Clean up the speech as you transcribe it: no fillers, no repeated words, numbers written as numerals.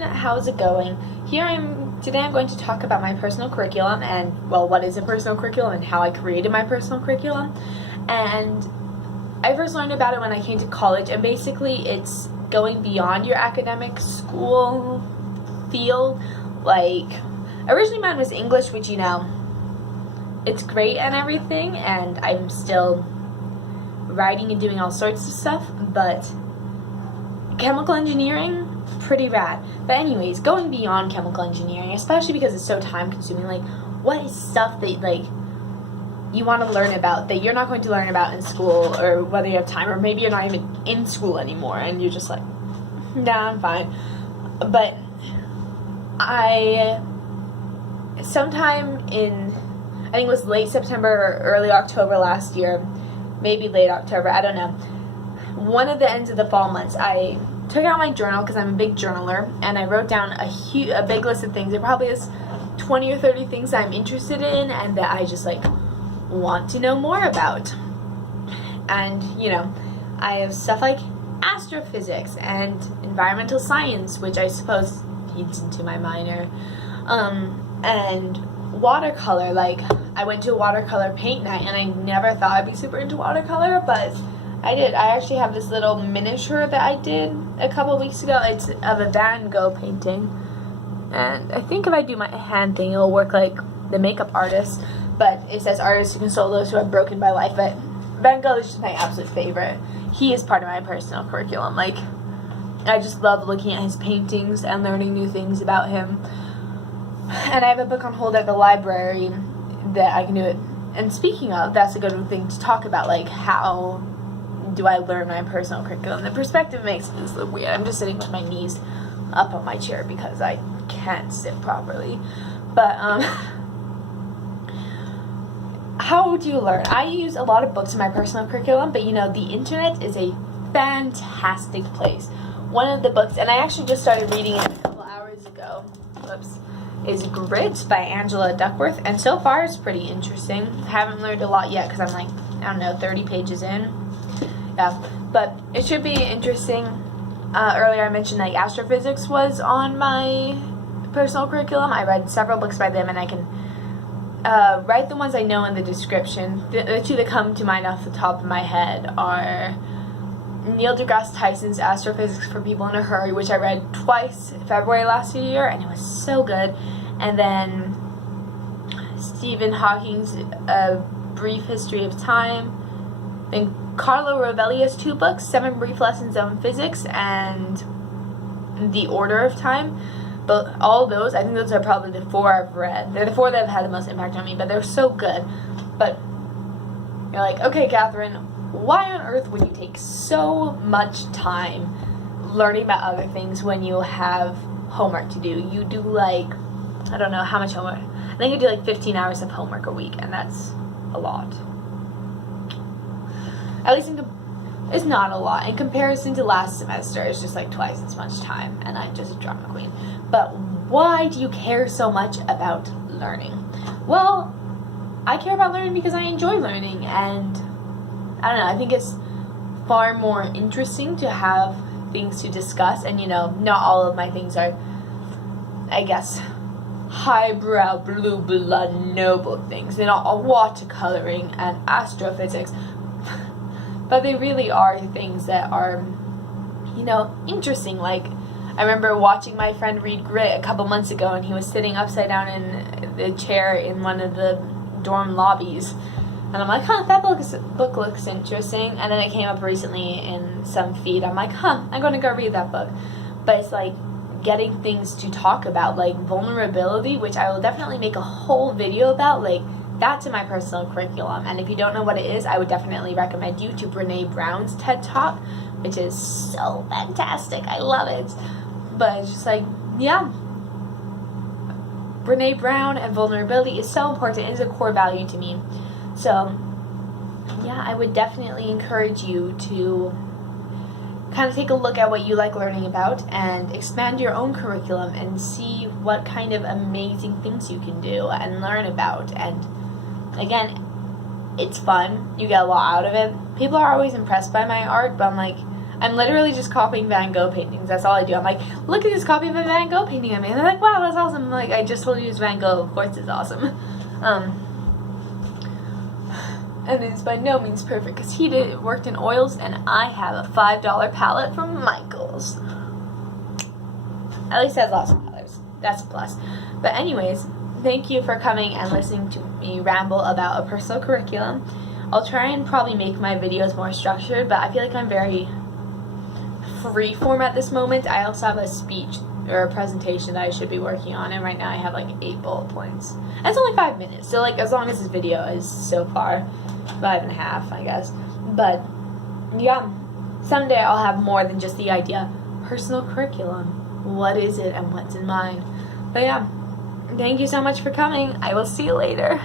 everyone, how's it going? Today I'm going to talk about my personal curriculum and, well, what is a personal curriculum and how I created my personal curriculum. And I first learned about it when I came to college, and basically it's going beyond your academic school field. Like, originally mine was English, which, it's great and everything, and I'm still writing and doing all sorts of stuff, but chemical engineering, pretty rad. But anyways, going beyond chemical engineering, especially because it's so time consuming, like, what is stuff that, like, you want to learn about that you're not going to learn about in school, or whether you have time, or maybe you're not even in school anymore and you're just like, nah, I'm fine. But sometime in, I think it was late September or early October last year, maybe late October, I don't know, one of the ends of the fall months, I took out my journal, because I'm a big journaler, and I wrote down a big list of things. It probably is 20 or 30 things that I'm interested in and that I just, like, want to know more about. And, I have stuff like astrophysics and environmental science, which I suppose feeds into my minor, and watercolor. Like, I went to a watercolor paint night, and I never thought I'd be super into watercolor, but I did. I actually have this little miniature that I did a couple weeks ago. It's of a Van Gogh painting, and I think if I do my hand thing, it'll work like the makeup artist, but it says artists who console those who are broken by life. But Van Gogh is just my absolute favorite. He is part of my personal curriculum. Like, I just love looking at his paintings and learning new things about him. And I have a book on hold at the library that I can do it. And speaking of, that's a good thing to talk about, like, how do I learn my personal curriculum? The perspective makes this look weird. I'm just sitting with my knees up on my chair because I can't sit properly. But, how do you learn? I use a lot of books in my personal curriculum, but, the internet is a fantastic place. One of the books, and I actually just started reading it a couple hours ago, is Grit by Angela Duckworth, and so far it's pretty interesting. I haven't learned a lot yet because I'm like, I don't know, 30 pages in. Yeah, but it should be interesting. Earlier I mentioned, like, Astrophysics was on my personal curriculum. I read several books by them, and I can write the ones I know in the description. The two that come to mind off the top of my head are Neil deGrasse Tyson's Astrophysics for People in a Hurry, which I read twice February last year, and it was so good. And then Stephen Hawking's A Brief History of Time. Then Carlo Rovelli has two books, 7 Brief Lessons on Physics and The Order of Time. But all those, I think those are probably the 4 I've read. They're the 4 that have had the most impact on me, but they're so good. But you're like, okay, Catherine, why on earth would you take so much time learning about other things when you have homework to do? You do, like, I don't know how much homework. I think you do like 15 hours of homework a week, and that's a lot. At least it's not a lot. In comparison to last semester, it's just like twice as much time, and I'm just a drama queen. But why do you care so much about learning? Well, I care about learning because I enjoy learning, and I don't know, I think it's far more interesting to have things to discuss, and not all of my things are, I guess, highbrow, blue blood, noble things. They're not all watercoloring and astrophysics, but they really are things that are, interesting. Like, I remember watching my friend read Grit a couple months ago, and he was sitting upside down in the chair in one of the dorm lobbies. And I'm like, that book looks interesting. And then it came up recently in some feed. I'm like, I'm going to go read that book. But it's like getting things to talk about, like vulnerability, which I will definitely make a whole video about. Like, that's in my personal curriculum. And if you don't know what it is, I would definitely recommend you to Brene Brown's TED Talk, which is so fantastic. I love it. But it's just like, yeah, Brene Brown and vulnerability is so important. It is a core value to me. So, yeah, I would definitely encourage you to kind of take a look at what you like learning about and expand your own curriculum and see what kind of amazing things you can do and learn about. And again, it's fun. You get a lot out of it. People are always impressed by my art, but I'm like, I'm literally just copying Van Gogh paintings. That's all I do. I'm like, look at this copy of a Van Gogh painting I made. And they're like, wow, that's awesome. I'm like, I just told you it's Van Gogh. Of course it's awesome. And it's by no means perfect because he worked in oils, and I have a $5 palette from Michaels. At least it has lots of colors. That's a plus. But anyways, thank you for coming and listening to me ramble about a personal curriculum. I'll try and probably make my videos more structured, but I feel like I'm very free form at this moment. I also have a speech or a presentation that I should be working on, and right now I have like 8 bullet points. And it's only 5 minutes, so like as long as this video is so far 5.5, I guess. But yeah, someday I'll have more than just the idea. Personal curriculum. What is it and what's in mind? But yeah, thank you so much for coming. I will see you later.